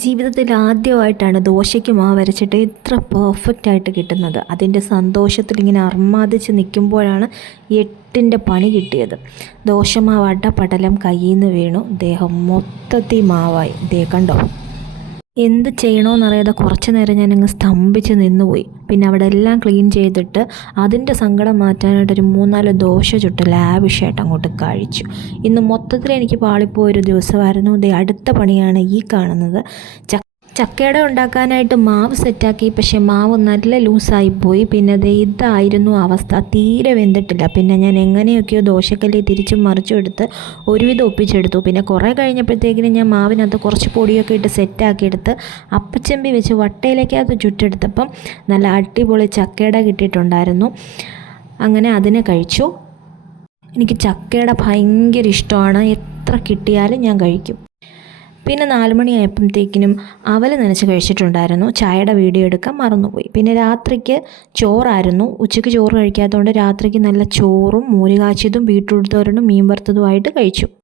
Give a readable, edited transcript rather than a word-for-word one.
ജീവിതത്തിൽ ആദ്യമായിട്ടാണ് ദോശയ്ക്ക് മാവ് അരച്ചിട്ട് ഇത്ര പെർഫെക്റ്റ് ആയിട്ട് കിട്ടുന്നത്. അതിൻ്റെ സന്തോഷത്തിൽ ഇങ്ങനെ അർമാദിച്ച് നിൽക്കുമ്പോഴാണ് എട്ടിൻ്റെ പണി കിട്ടിയത്. ദോശമാവ് അടപടലം കയ്യിൽ നിന്ന് വീണു. ദേഹം മൊത്തത്തിൽ മാവായി. ദേ കണ്ടോ. എന്ത് ചെയ്യണമെന്നറിയാതെ കുറച്ച് നേരം ഞാനങ്ങ് സ്തംഭിച്ച് നിന്നുപോയി. പിന്നെ അവിടെ എല്ലാം ക്ലീൻ ചെയ്തിട്ട് അതിൻ്റെ സങ്കടം മാറ്റാനായിട്ടൊരു 3-4 ദോശ ചുട്ട് ലാവിഷായിട്ട് അങ്ങോട്ട് കഴിച്ചു. ഇന്ന് മൊത്തത്തിൽ എനിക്ക് പാളിപ്പോയൊരു ദിവസമായിരുന്നു. ദേ അടുത്ത പണിയാണ് ഈ കാണുന്നത്. ചക്കയട ഉണ്ടാക്കാനായിട്ട് മാവ് സെറ്റാക്കി. പക്ഷേ മാവ് നല്ല ലൂസായിപ്പോയി. പിന്നെ ദേ ഇതായിരുന്നു അവസ്ഥ. തീരെ വെന്തിട്ടില്ല. പിന്നെ ഞാൻ എങ്ങനെയൊക്കെയോ ദോശക്കല്ലിൽ തിരിച്ചും മറിച്ചും എടുത്ത് ഒരുവിധം ഒപ്പിച്ചെടുത്തു. പിന്നെ കുറേ കഴിഞ്ഞപ്പോഴത്തേക്കിനും ഞാൻ മാവിനകത്ത് കുറച്ച് പൊടിയൊക്കെ ഇട്ട് സെറ്റാക്കിയെടുത്ത് അപ്പച്ചമ്പി വെച്ച് വട്ടയിലേക്കകത്ത് ചുട്ടെടുത്തപ്പം നല്ല അടിപൊളി ചക്കയട കിട്ടിയിട്ടുണ്ടായിരുന്നു. അങ്ങനെ അതിനെ കഴിച്ചു. എനിക്ക് ചക്കയട ഭയങ്കര ഇഷ്ടമാണ്. എത്ര കിട്ടിയാലും ഞാൻ കഴിക്കും. പിന്നെ 4 മണിയായപ്പോഴത്തേക്കിനും അവൽ നനച്ച് കഴിച്ചിട്ടുണ്ടായിരുന്നു. ചായയുടെ വീഡിയോ എടുക്കാൻ മറന്നുപോയി. പിന്നെ രാത്രിക്ക് ചോറായിരുന്നു. ഉച്ചയ്ക്ക് ചോറ് കഴിക്കാത്തതുകൊണ്ട് രാത്രിക്ക് നല്ല ചോറും മോര് കാച്ചിയതും ബീട്രൂട്ട് തോരനും മീൻ വറുത്തതുമായിട്ട് കഴിച്ചു.